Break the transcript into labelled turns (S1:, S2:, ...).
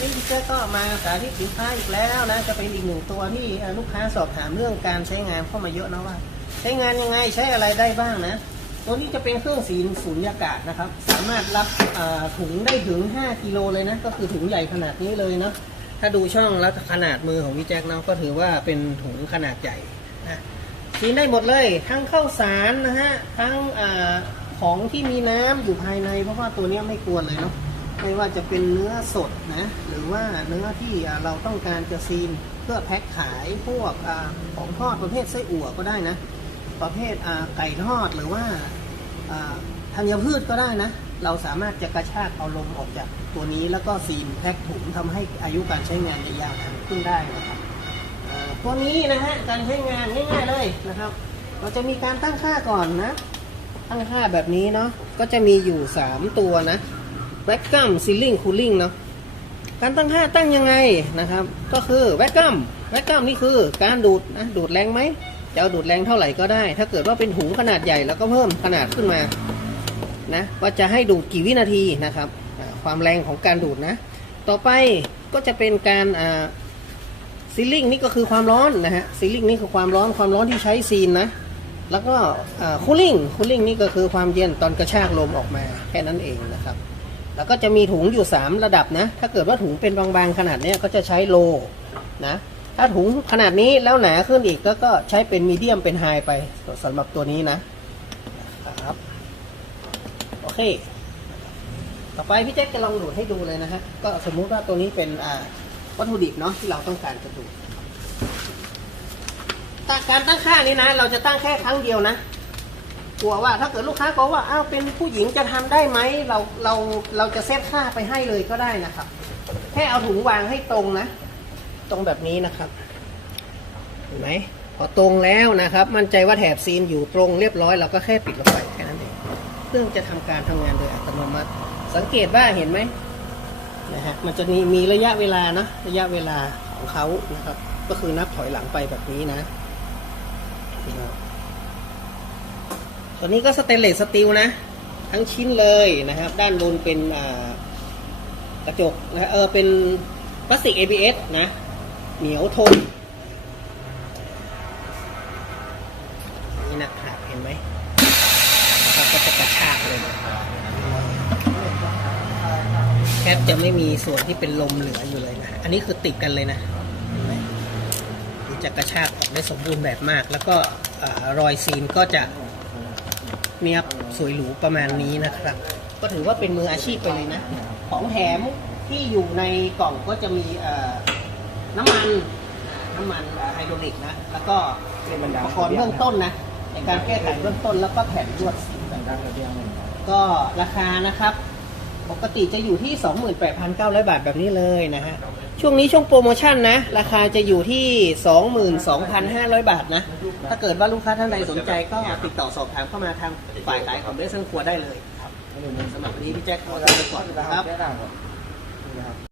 S1: วันนี้พี่เจ้ก็มาสาธิตสินค้าอีกแล้วนะจะเป็นอีกหนึ่งตัวที่ลูกค้าสอบถามเรื่องการใช้งานเข้ามาเยอะนะว่า ใช้งานยังไงใช้อะไรได้บ้างนะ ตัวนี้จะเป็นเครื่องสีสูญญากาศนะครับ สามารถรับถุงได้ถึง 5 กิโลเลยนะ ก็คือถุงใหญ่ขนาดนี้เลยเนาะถ้าดูช่องแล้วขนาดมือของพี่แจ็คเนาะก็ถือว่าเป็นถุงขนาดใหญ่นะกินได้หมดเลยทั้งข้าวสารนะฮะทั้งอของที่มีน้ำอยู่ภายใน เพราะว่าตัวนี้ไม่กวนเลยเนาะ ไม่ว่าจะเป็นเนื้อสดนะหรือว่าเนื้อที่เราต้องการจะซีนเพื่อแพ็คขายพวกอของทอดประเภทไส้อั่วก็ได้นะ ประเภทไก่ทอดหรือว่าธัญพืชก็ได้นะ เราสามารถจะกระชากเอาลมออกจากตัวนี้แล้วก็ซีนแพ็คถุงทำให้อายุการใช้งานได้ยาวนานขึ้นได้นะครับตัวนี้นะฮะการใช้งานง่ายๆเลยนะครับ เราจะมีการตั้งค่าก่อนนะ ตั้งค่าแบบนี้เนาะก็จะมีอยู่ 3 ตัวนะ แวคกัมซีลิงคูลิ่งเนาะการตั้งค่าตั้งยังไงนะครับ ก็คือแวคกัมแวคกัมนี่คือการดูดนะดูดแรงไหมจะเอาดูดแรงเท่าไหร่ก็ได้ ถ้าเกิดว่าเป็นถุงขนาดใหญ่แล้วก็เพิ่มขนาดขึ้นมานะว่าจะให้ดูดกี่วินาทีนะครับ ความแรงของการดูดนะ ต่อไปก็จะเป็นการอ่าซีลิงนี่ก็คือความร้อนนะฮะซีลิงนี่คือความร้อนความร้อนที่ใช้ซีนนะแล้วก็คูลิ่งคูลิ่งนี่ก็คือความเย็นตอนกระชากลมออกมาแค่นั้นเองนะครับ แล้วก็จะมีถุงอยู่ 3 ระดับนะ ถ้าเกิดว่าถุงเป็นบางๆขนาดนี้ก็จะใช้โลนะ ถ้าถุงขนาดนี้แล้วหนาขึ้นอีกก็ก็ใช้เป็นมีเดียมเป็นไฮไปสำหรับตัวนี้นะครับ โอเค ต่อไปพี่แจ็คจะลองดูดให้ดูเลยนะฮะ ก็สมมุติว่าตัวนี้เป็นวัตถุดิบเนาะที่เราต้องการจะดูดการตั้งค่านี้นะ เราจะตั้งแค่ครั้งเดียวนะ กลัวว่าถ้าเกิดลูกค้าบอกว่าอ้าวเป็นผู้หญิงจะทำได้ไหมเราเราเราจะเซตค่าไปให้เลยก็ได้นะครับ แค่เอาถุงวางให้ตรงนะ ตรงแบบนี้นะครับเห็นไหมพอตรงแล้วนะครับ มั่นใจว่าแถบซีนอยู่ตรงเรียบร้อยเราก็แค่ปิดลงไปแค่นั้นเองเครื่องจะทำการทำงานโดยอัตโนมัติ สังเกตว่าเห็นไหมนะฮะมันจะมีมีระยะเวลานะระยะเวลาของเขานะครับ ก็คือนับถอยหลังไปแบบนี้นะ ตัวนี้ก็สเตนเลสสตีลนะ ทั้งชิ้นเลยนะครับ ด้านบนเป็นกระจกนะเออเป็นพลาสติก ABS นะ เหนียวทนนี่นะครับเห็นไหมครับก็จะกระชากเลยแทบจะไม่มีส่วนที่เป็นลมเหลืออยู่เลยนะ อันนี้คือติดกันเลยนะจะกระชากออกได้สมบูรณ์แบบมาก แล้วก็อรอยซีนก็จะ เนียบสวยหรูประมาณนี้นะครับ ก็ถือว่าเป็นมืออาชีพไปเลยนะ ของแถมที่อยู่ในกล่องก็จะมีน้ำมันน้ำมันไฮดรอลิกนะ แล้วก็อุปกรณ์เบื้องต้นนะในการแก้ไขเบื้องต้นแล้วก็แผ่นลวดก็ราคานะครับ ปกติจะอยู่ที่ 28,900 บาทแบบนี้เลยนะฮะ ช่วงนี้ช่วงโปรโมชั่นนะ ราคาจะอยู่ที่ 22,500 บาทนะ ถ้าเกิดว่าลูกค้าท่านใดสนใจก็ติดต่อสอบถามเข้ามาทางฝ่ายขายของเบสเซนครัวได้เลยครับสำหรับวันนี้พี่แจ็คขอลาไปก่อนนะครับ